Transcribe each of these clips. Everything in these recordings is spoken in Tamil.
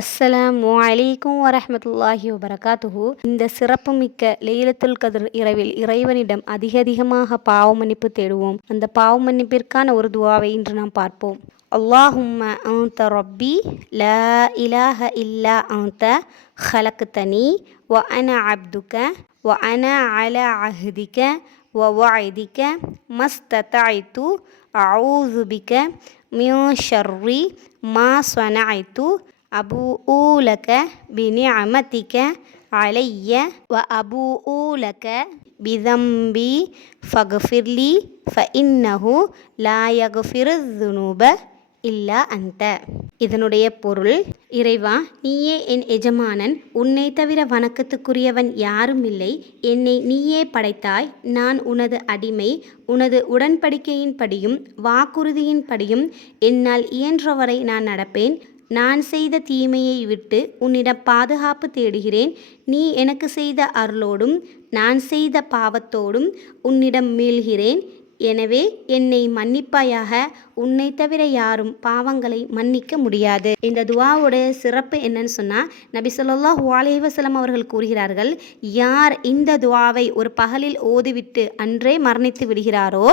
அஸ்ஸலாமு அலைக்கும் வரஹ்மத்துல்லாஹி வபரகாத்துஹு. இந்த சிறப்புமிக்க லைலத்துல் கத்ர் இரவில் இறைவனிடம் அதிகமாக பாவ மன்னிப்பு தேடுவோம். அந்த பாவ மன்னிப்பிற்கான ஒரு துவாவை இன்று நாம் பார்ப்போம். அல்லாஹும்ம அன்த ரப்பி லா இலாஹ இல்லா அன்த ஹலக்தனி வ அன அப்துக வ அன அலா அஹ்திக வ வஅதிக மஸ்ததஅது அஊது பிக மின் ஷர்ரி மா ஸனஅது அபூஉலக பிநிஅமதிக அலைய வ அபூஉலக பிதம்பி ஃபக்ஃபிர்லி ஃபஇன்னஹு லா யக்ஃபிருத் ஸுனூப இல்லா அன்த. இதனுடைய பொருள்: இறைவா, நீயே என் எஜமானன், உன்னை தவிர வணக்கத்துக்குரியவன் யாரும் இல்லை. என்னை நீயே படைத்தாய், நான் உனது அடிமை. உனது உடன்படிக்கையின்படியும் வாக்குறுதியின்படியும் என்னால் இயன்றவரை நான் நடப்பேன். நான் செய்த தீமையை விட்டு உன்னிடம் பாதுகாப்பு தேடுகிறேன். நீ எனக்கு செய்த அருளோடும் நான் செய்த பாவத்தோடும் உன்னிடம் மீள்கிறேன். எனவே என்னை மன்னிப்பாயாக. உன்னை தவிர யாரும் பாவங்களை மன்னிக்க முடியாது. இந்த துவாவுடைய சிறப்பு என்னன்னு சொன்னால், நபி ஸல்லல்லாஹு அலைஹி வஸல்லம் அவர்கள் கூறுகிறார்கள், யார் இந்த துவாவை ஒரு பகலில் ஓதிவிட்டு அன்றே மரணித்து விடுகிறாரோ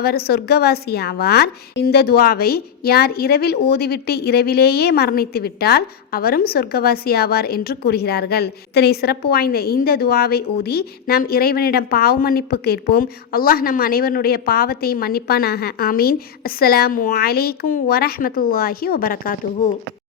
அவர் சொர்க்கவாசி ஆவார். இந்த துவாவை யார் இரவில் ஓதிவிட்டு இரவிலேயே மரணித்து விட்டால் அவரும் சொர்க்கவாசி ஆவார் என்று கூறுகிறார்கள். இத்தனை சிறப்பு வாய்ந்த இந்த துவாவை ஓதி நாம் இறைவனிடம் பாவ மன்னிப்பு கேட்போம். அல்லாஹ் நம் அனைவருடைய பாவத்தை மன்னிப்பானாக. ஆமீன். அஸ்ஸலாமு அலைக்கும் வரஹ்மத்துல்லாஹி வபரகாத்துஹு.